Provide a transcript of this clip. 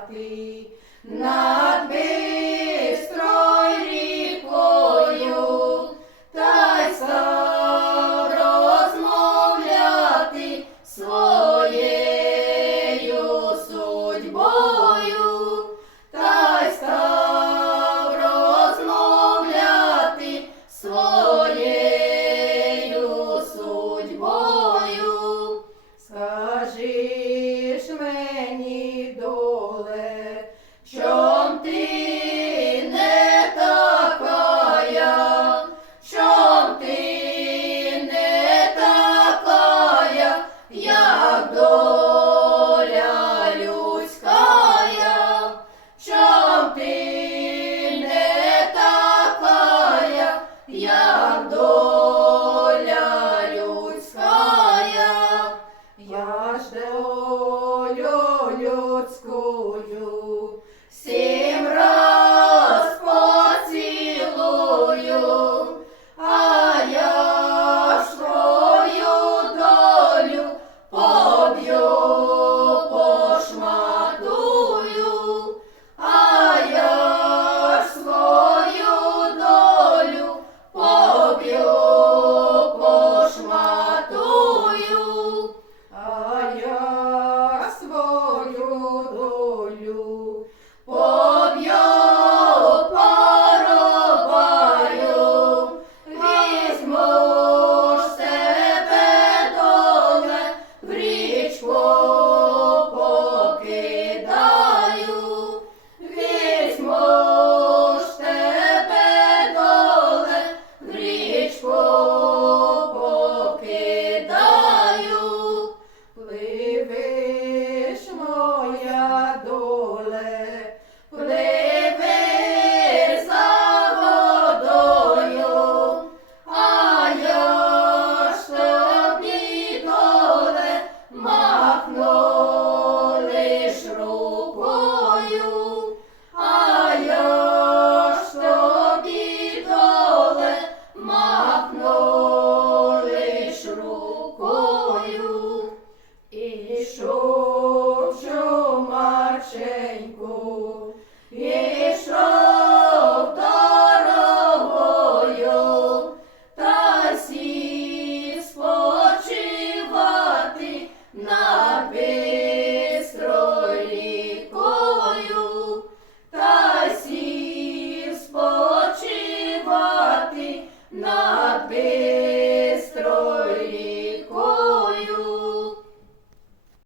Barclay. school. not be.